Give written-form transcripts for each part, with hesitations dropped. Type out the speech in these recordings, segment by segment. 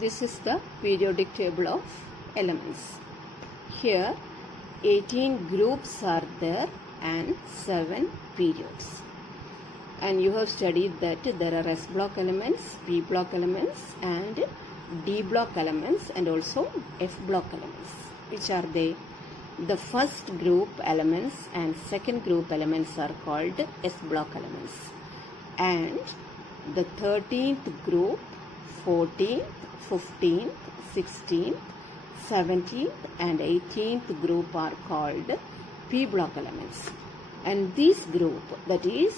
This is the periodic table of elements. Here 18 groups are there and 7 periods. And you have studied that there are S block elements, P block elements and D block elements and also F block elements. Which are they? The first group elements and second group elements are called S block elements. And the 13th group, 14th, 15th, 16th, 17th and 18th group are called P block elements. And this group, that is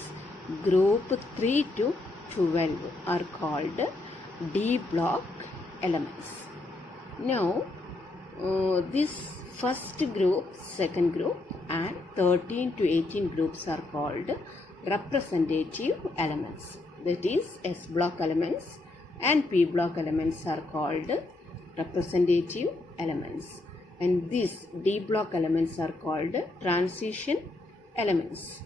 group 3 to 12, are called D block elements. Now, this first group, second group and 13 to 18 groups are called representative elements. That is S block elements and P block elements are called representative elements. And these D block elements are called transition elements.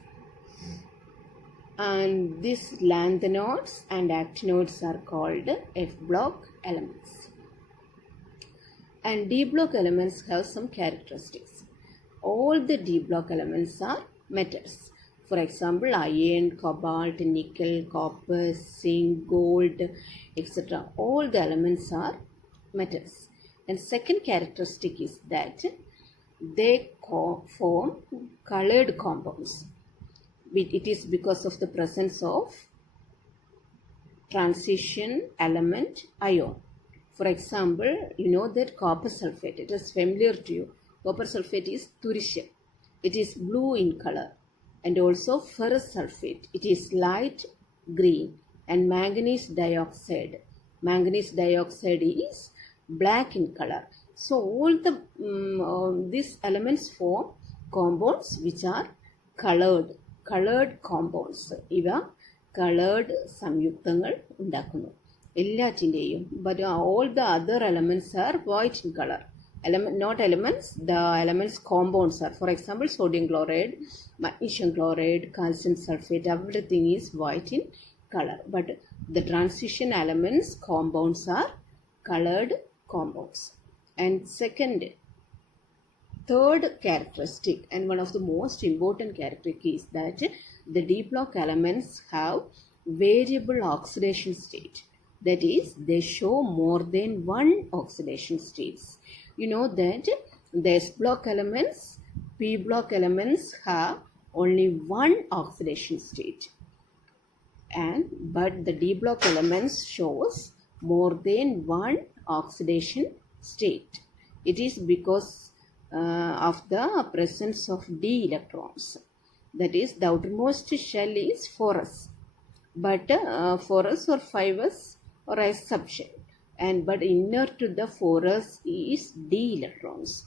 And these lanthanodes and actinodes are called F block elements. And D block elements have some characteristics. All the D block elements are metals. For example, iron, cobalt, nickel, copper, zinc, gold, etc. All the elements are metals. And second characteristic is that they form colored compounds. It is because of the presence of transition element ion. For example, you know that copper sulfate, it is familiar to you. Copper sulfate is turisham. It is blue in color. And also ferrous sulfate, it is light green. And manganese dioxide. Manganese dioxide is black in color. So all the these elements form compounds which are colored compounds. Iva colored samyuktangal undakunu. But all the other elements are white in color. Not elements, the elements compounds are, for example, sodium chloride, magnesium chloride, calcium sulfate, everything is white in color. But the transition elements compounds are colored compounds. And third characteristic and one of the most important characteristic is that the D block elements have variable oxidation state. That is, they show more than one oxidation states. You know that the S block elements, P block elements have only one oxidation state. But the D block elements shows more than one oxidation state. It is because of the presence of D electrons. That is, the outermost shell is 4s. But 4s or 5s or S subshell. But inner to the 4s is D electrons.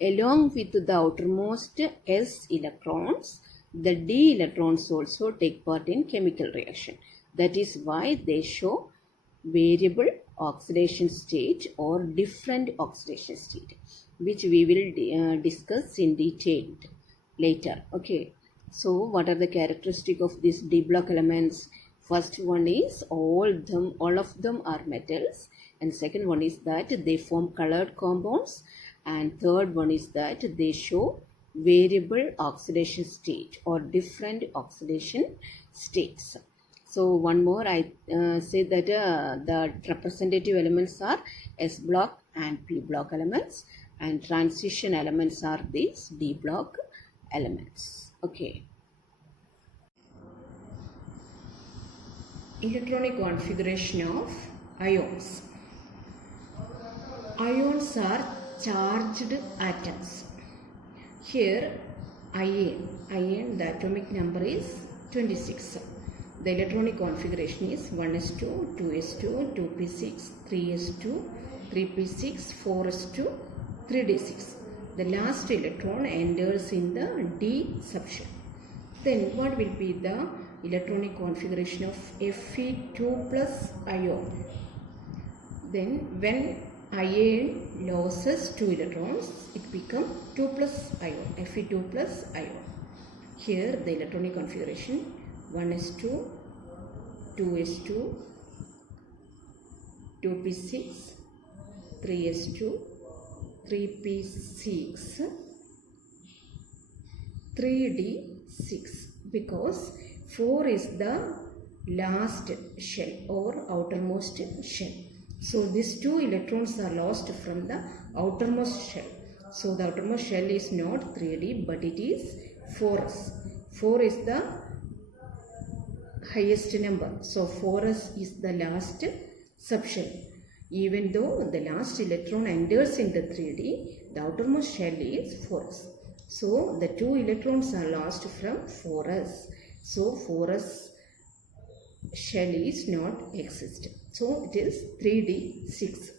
Along with the outermost S electrons, the D electrons also take part in chemical reaction. That is why they show variable oxidation state or different oxidation state, which we will discuss in detail later. Okay. So what are the characteristics of these D block elements? First one is all of them are metals, and second one is that they form colored compounds, and third one is that they show variable oxidation state or different oxidation states. So one more, I say that the representative elements are S block and P block elements, and transition elements are these D block elements. Okay. Electronic configuration of ions. Ions are charged atoms. Here iron, the atomic number is 26. The electronic configuration is 1s2, 2s2, 2p6, 3s2, 3p6, 4s2, 3d6. The last electron enters in the D subshell. Then what will be the electronic configuration of Fe2 plus ion? Then when iron loses 2 electrons, it becomes 2 plus ion, Fe2 plus ion. Here the electronic configuration 1s2, 2s2, 2p6, 3s2, 3p6, 3d6, because 4 is the last shell or outermost shell. So these 2 electrons are lost from the outermost shell. So the outermost shell is not 3d but it is 4s. 4 is the highest number. So 4s is the last subshell. Even though the last electron enters in the 3d, the outermost shell is 4s. So the 2 electrons are lost from 4s. So 4s shell is not exist. So it is 3d6.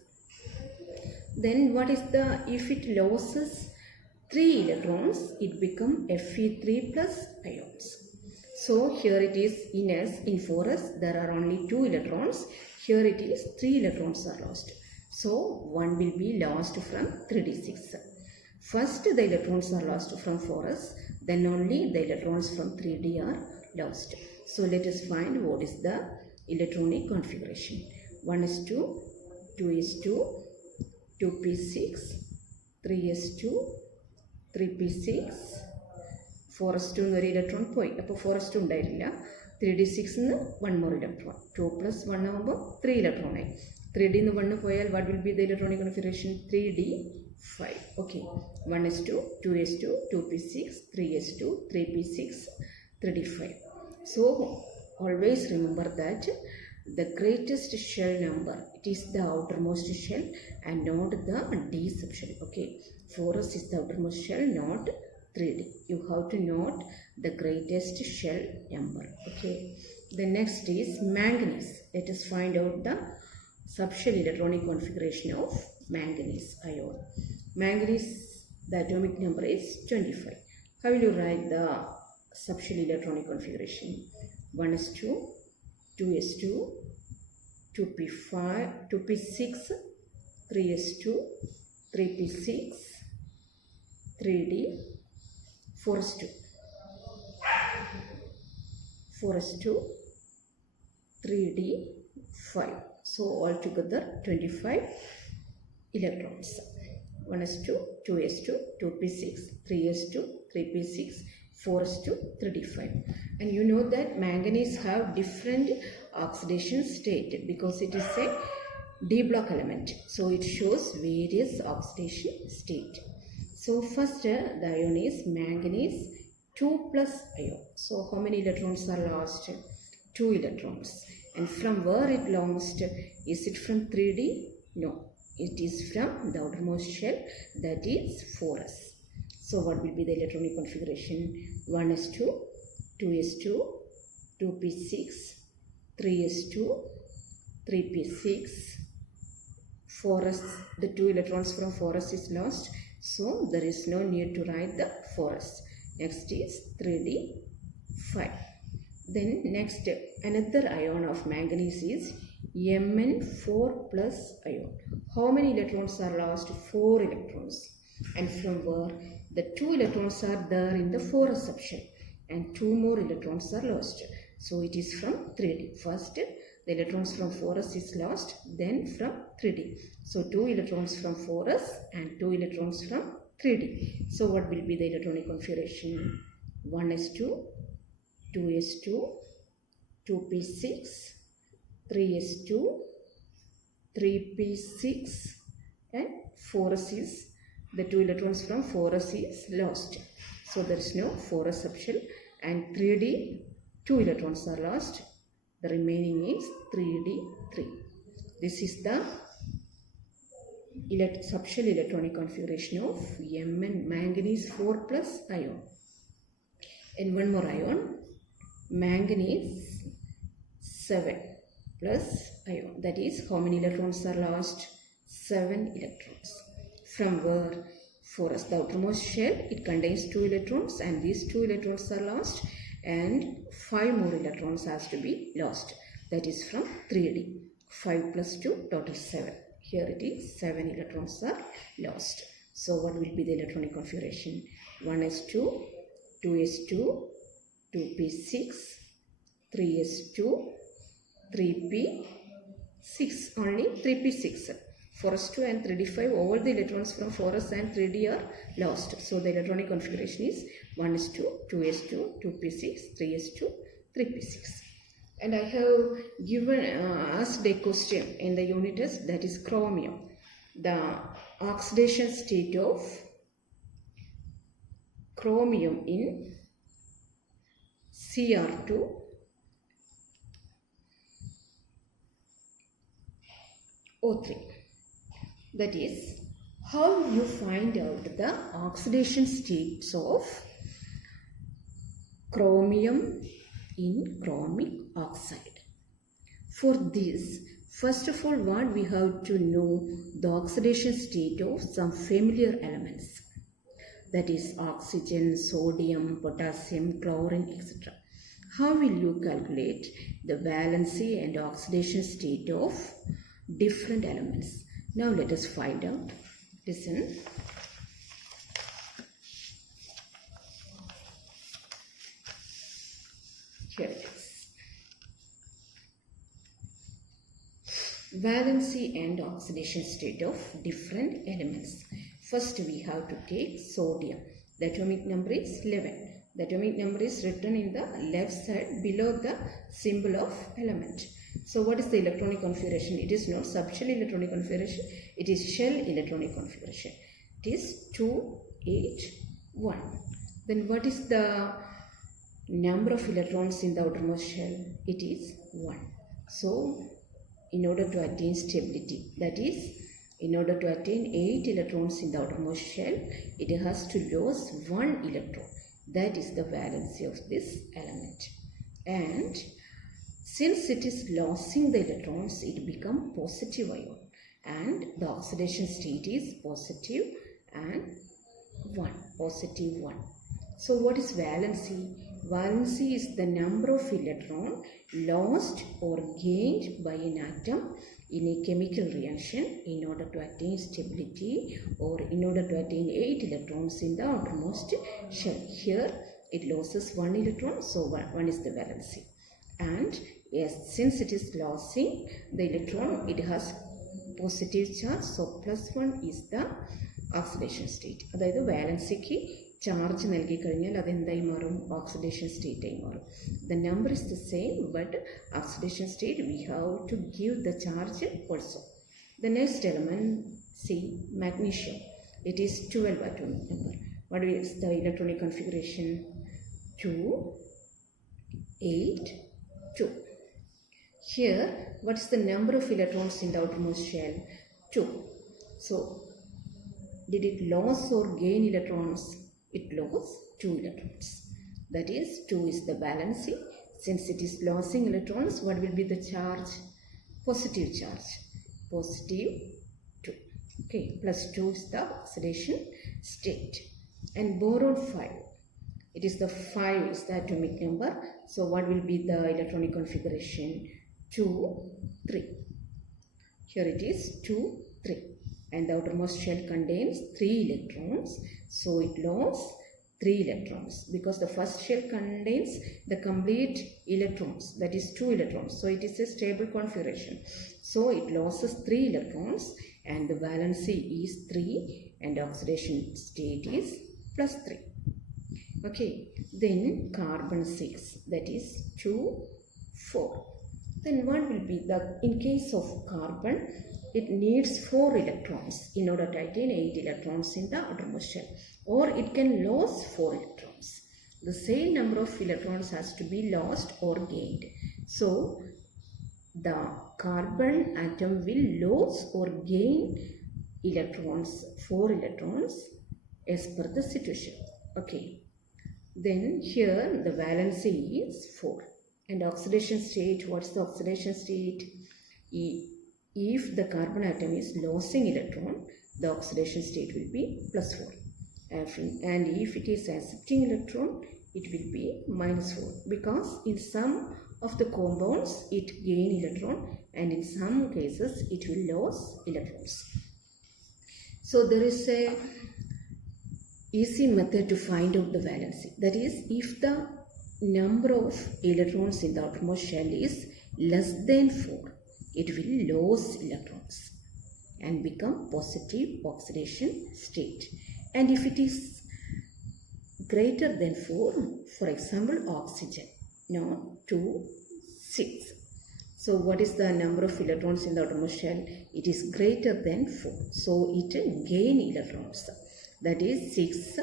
Then what is the, if it loses 3 electrons, it become Fe3 plus ions. So here it is in S, in 4s there are only 2 electrons. Here it is 3 electrons are lost. So 1 will be lost from 3d6. First the electrons are lost from 4s, then only the electrons from 3d are lost. So let us find what is the electronic configuration. 1s2, 2s2, 2p6, 3s2, 3p6, 4s2 എന്നൊരു electron പോയി. അപ്പോൾ 4s2 ഉണ്ടായില്ല. 3d6 1 more electron. 2 plus 1 ആകുമ്പോൾ 3 electron ആയി. 3d 1 പോയാൽ what will be the electronic configuration? 3d5. Okay. 1s2, 2s2, 2p6, 3s2, 3p6, 3d5. So always remember that the greatest shell number, it is the outermost shell and not the d subshell. Okay. 4s is the outermost shell, not 3d. You have to note the greatest shell number. Okay. The next is manganese. Let us find out the subshell electronic configuration of manganese ion. Manganese, the atomic number is 25. How will you write the subshell electronic configuration? 1s2, 2s2, 2p5, 2p6, 3s2, 3p6, 3d, 4s2, 4s2, 3d, 5. So altogether 25 electrons. 1s2, 2s2, 2p6, 3s2, 3p6, 4s2, 3d5. And you know that manganese have different oxidation state because it is a D block element. So it shows various oxidation state. So first the ion is manganese 2 plus ion. So how many electrons are lost? 2 electrons. And from where it lost? Is it from 3D? No. It is from the outermost shell, that is 4s. So what will be the electronic configuration? 1s2, 2s2, 2p6, 3s2, 3p6, 4s. The 2 electrons from 4s is lost. So there is no need to write the 4s. Next is 3d5. Then next another ion of manganese is Mn4 plus ion. How many electrons are lost? 4 electrons. And from where? The 2 electrons are there in the 4s subshell and 2 more electrons are lost. So it is from 3d. First the electrons from 4s is lost, then from 3d. So 2 electrons from 4s and 2 electrons from 3d. So what will be the electronic configuration? 1s2, 2s2, 2p6, 3s2, 3p6 and 4s is, the 2 electrons from 4s is lost. So there is no 4s subshell, and 3d 2 electrons are lost. The remaining is 3d3. This is the subshell electronic configuration of Mn manganese 4 plus ion. And one more ion, manganese 7 plus ion. That is, how many electrons are lost? 7 electrons. From where? 4s, the outermost shell, it contains 2 electrons and these 2 electrons are lost, and 5 more electrons has to be lost. That is from 3d. 5 plus 2, total 7. Here it is 7 electrons are lost. So what will be the electronic configuration? 1s2, 2s2, 2p6, 3s2, 3p, 6, only 3p6. 4s2 and 3d5, all the electrons from 4s and 3d are lost. So the electronic configuration is 1s2, 2s2, 2p6, 3s2, 3p6. And I have given asked a question in the unit test, that is chromium. The oxidation state of chromium in Cr2 O3. That is, how you find out the oxidation states of chromium in chromic oxide. For this, first of all, what we have to know the oxidation state of some familiar elements. That is oxygen, sodium, potassium, chlorine, etc. How will you calculate the valency and oxidation state of different elements? Now let us find out. Listen. Here it is. Valency and oxidation state of different elements. First we have to take sodium. The atomic number is 11. The atomic number is written in the left side below the symbol of element. So what is the electronic configuration? It is not subshell electronic configuration. It is shell electronic configuration. It is 2H1. Then what is the number of electrons in the outermost shell? It is 1. So in order to attain stability, that is, in order to attain 8 electrons in the outermost shell, it has to lose 1 electron. That is the valency of this element. And since it is losing the electrons, it becomes positive ion. And the oxidation state is positive and 1. Positive 1. So what is valency? Valency is the number of electrons lost or gained by an atom in a chemical reaction in order to attain stability or in order to attain 8 electrons in the outermost shell. Here it loses 1 electron, so 1 is the valency. And yes, since it is losing the electron, it has positive charge, so plus 1 is the oxidation state. That is, valency charge നൽകി കഴിഞ്ഞാൽ അതെന്തായി മാറും? Oxidation state ആയി മാറും. The number is the same, but oxidation state we have to give the charge also. The next element, see, magnesium. It is 12 atomic number. What is the electronic configuration? 2, 8, 2. Here, what is the number of electrons in the outermost shell? 2. So, did it lose or gain electrons? It lost 2 electrons. That is, 2 is the valency. Since it is losing electrons, what will be the charge? Positive charge. Positive 2. Okay, plus 2 is the oxidation state. And boron 5. It is the 5 is the atomic number. So what will be the electronic configuration? 2, 3. Here it is 2, 3. And the outermost shell contains 3 electrons. So it lost 3 electrons because the first shell contains the complete electrons, that is 2 electrons. So it is a stable configuration. So it loses 3 electrons and the valency is 3 and oxidation state is plus 3. Okay, then carbon 6, that is 2, 4. Then what will be the, in case of carbon, it needs 4 electrons in order to attain 8 electrons in the outermost shell, or it can lose 4 electrons. The same number of electrons has to be lost or gained. So the carbon atom will lose or gain electrons, 4 electrons as per the situation. Okay, then here the valency is 4 and oxidation state, what's the oxidation state? If the carbon atom is losing electron, the oxidation state will be plus 4. And if it is accepting electron, it will be minus 4. Because in some of the compounds, it gain electron and in some cases, it will lose electrons. So there is a easy method to find out the valency. That is, if the number of electrons in the outermost shell is less than 4, it will lose electrons and become positive oxidation state. And if it is greater than 4, for example oxygen, now 2, 6. So what is the number of electrons in the outermost shell? It is greater than 4. So it gain electrons. That is 6.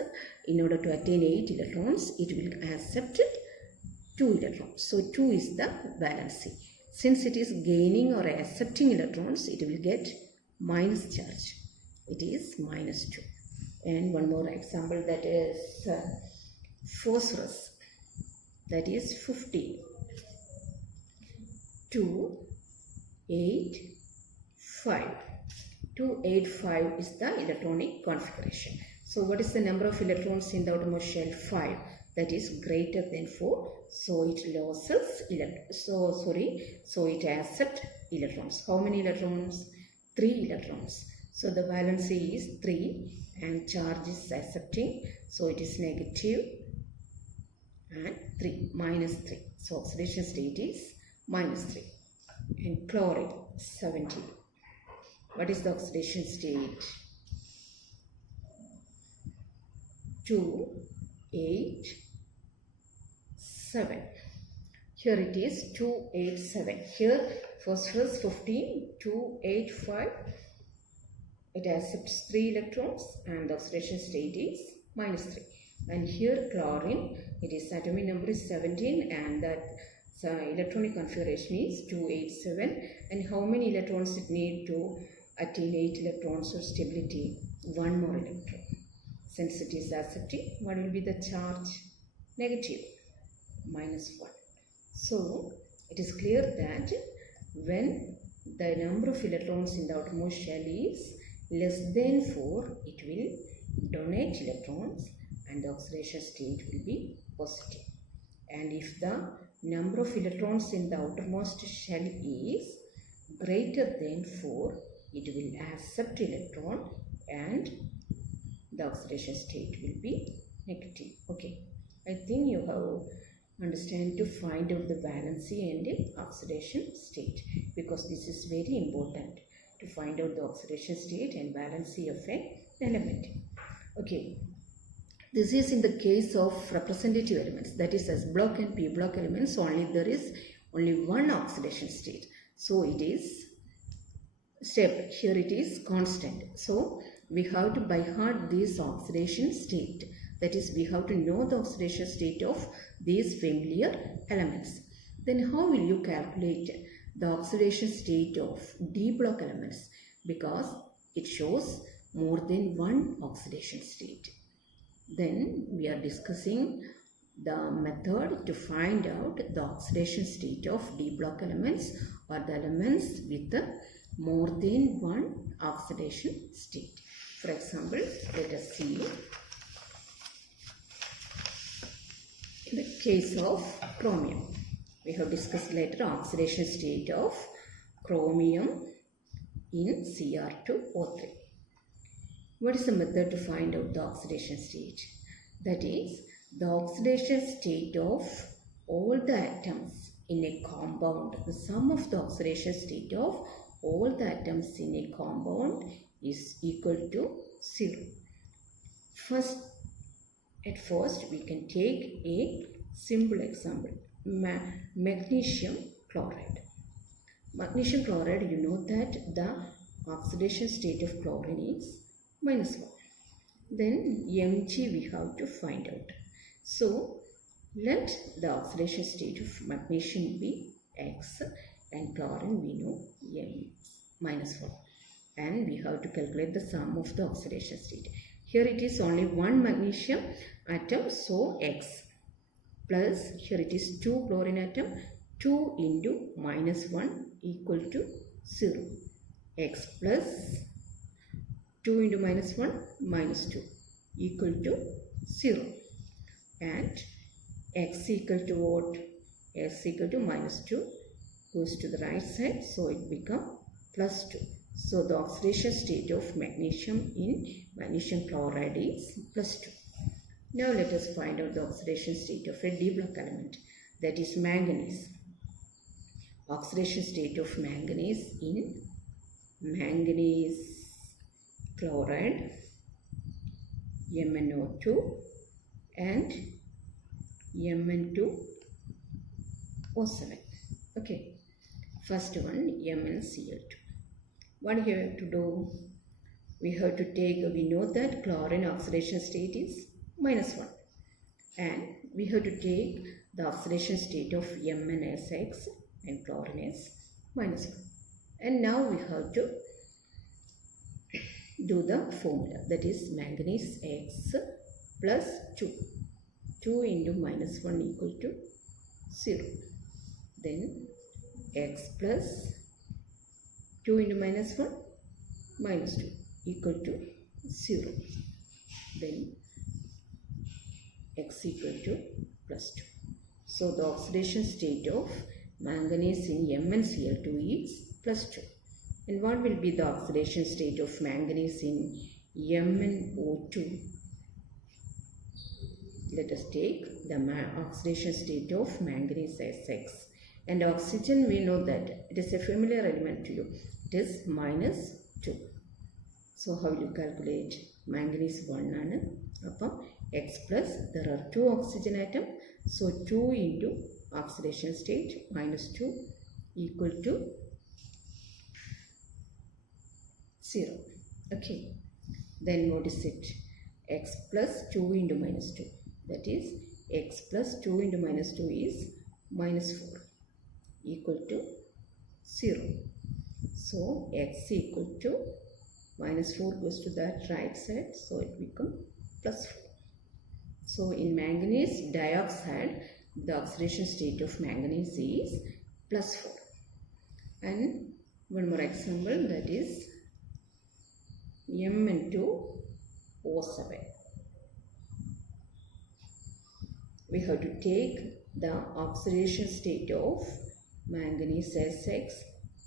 In order to attain 8 electrons, it will accept 2 electrons. So 2 is the valency. Since it is gaining or accepting electrons, it will get minus charge. It is minus 2. And one more example, that is phosphorus. That is 15. 2, 8, 5. 2, 8, 5 is the electronic configuration. So what is the number of electrons in the outermost shell? 5. That is greater than 4. So it loses so it accepts electrons. How many electrons? 3 electrons. So the valency is 3 and charge is accepting. So it is negative and 3, minus 3. So oxidation state is minus 3. And chlorine 17. What is the oxidation state? 2, 8, 7. Here it is 2, 8, 7. Here phosphorus 15, 2, 8, 5. It accepts 3 electrons and the oxidation state is minus 3. And here chlorine, it is atomic number is 17 and that electronic configuration is 2, 8, 7. And how many electrons it need to attain 8 electrons of stability? 1 more electron. Since it is accepting, what will be the charge? Negative, minus 1. So it is clear that when the number of electrons in the outermost shell is less than 4, it will donate electrons and the oxidation state will be positive. And if the number of electrons in the outermost shell is greater than 4, it will accept electron and the oxidation state will be negative. Okay, I think you have understand to find out the valency and the oxidation state, because this is very important to find out the oxidation state and valency of an element. Okay, this is in the case of representative elements, that is S block and P block elements. Only there is only one oxidation state, so it is stable. Here it is constant. So we have to by heart this oxidation state, that is we have to know the oxidation state of these familiar elements. Then how will you calculate the oxidation state of D block elements? Because it shows more than one oxidation state. Then we are discussing the method to find out the oxidation state of D block elements or the elements with more than one oxidation state. For example, let us see in the case of chromium. We have discussed later oxidation state of chromium in Cr2O3. What is the method to find out the oxidation state? That is the oxidation state of all the atoms in a compound. The sum of the oxidation state of all the atoms in a compound is equal to 0. At first we can take a simple example, magnesium chloride. Magnesium chloride, you know that the oxidation state of chlorine is minus 1. Then Mg we have to find out. So let the oxidation state of magnesium be X and chlorine we know M minus 1. And we have to calculate the sum of the oxidation state. Here it is only one magnesium atom, so X, plus here it is 2 chlorine atom, 2 into minus 1 equal to 0. X plus 2 into minus 1 minus 2 equal to 0. And X equal to what? X equal to minus 2 goes to the right side, so it becomes plus 2. So the oxidation state of magnesium in magnesium chloride is plus 2. Now let us find out the oxidation state of a D block element, that is manganese. oxidation state of manganese in manganese chloride MnO2 and Mn2O7. Okay, first one MnCl2. What you have to do? We have to take, we know that chlorine oxidation state is -1, and we have to take the oxidation state of MnSX and chlorine is -1. And now we have to do the formula, that is manganese X plus 2. 2 into -1 equal to 0. Then X plus 2 into -1 -2 equal to 0. Then X equal to plus 2. So the oxidation state of manganese in MnCl2 is plus 2. And what will be the oxidation state of manganese in MnO2? Let us take the oxidation state of manganese SX. And oxygen, we know that it is a familiar element to you. It is -2. So how will you calculate? Manganese 1 ആണ്. അപ്പം X plus, there are 2 oxygen atoms. So 2 into oxidation state -2 equal to 0. Okay. Then what is it? X plus 2 into -2. That is X plus 2 into -2 is -4 equal to 0. So X equal to -4 goes to that right side, so it becomes +4. So in manganese dioxide, the oxidation state of manganese is +4. And one more example, that is Mn2O7. We have to take the oxidation state of manganese SX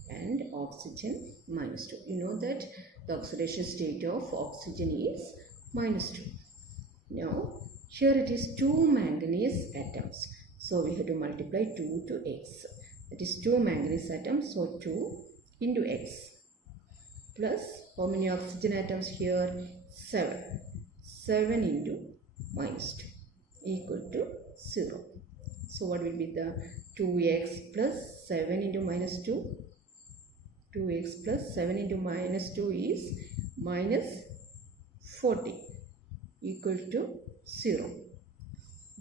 and oxygen -2. You know that the oxidation state of oxygen is -2. Now here it is 2 manganese atoms. So we have to multiply 2 to X. That is 2 manganese atoms. So 2 into X plus how many oxygen atoms here? 7. 7 into -2 equal to 0. So what will be the 2x plus 7 into -2? 2x plus 7 into -2 is -40 equal to 0.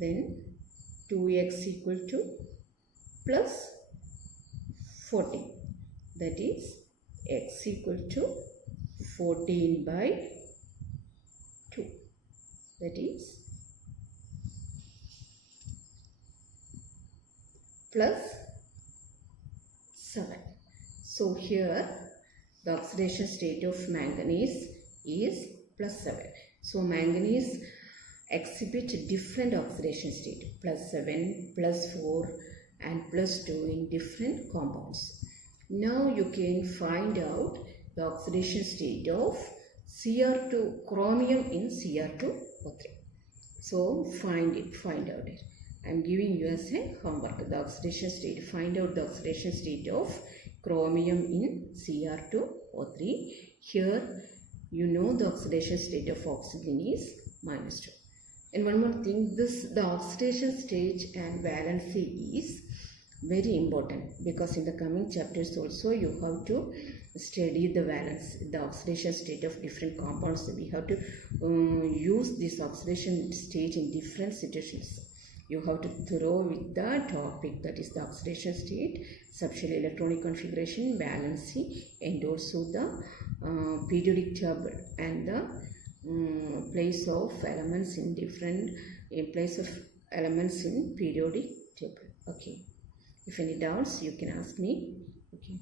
Then 2x equal to plus 40. That is x equal to 14 by 2. That is plus 7. So here the oxidation state of manganese is plus 7. So manganese exhibit different oxidation state, plus 7, plus 4 and plus 2 in different compounds. Now you can find out the oxidation state of Cr2 chromium in Cr2O3. So find out it. I am giving you as a homework the oxidation state. Find out the oxidation state of chromium in Cr2O3. Here you know the oxidation state of oxygen is -2. And one more thing, the oxidation stage and valency is very important, because in the coming chapters also you have to study the valence, the oxidation state of different compounds. We have to use this oxidation stage in different situations. You have to throw with the topic, that is the oxidation state, subshell electronic configuration, valency, and also the periodic table and the place of elements in periodic table. Okay. If any doubts, you can ask me. Okay.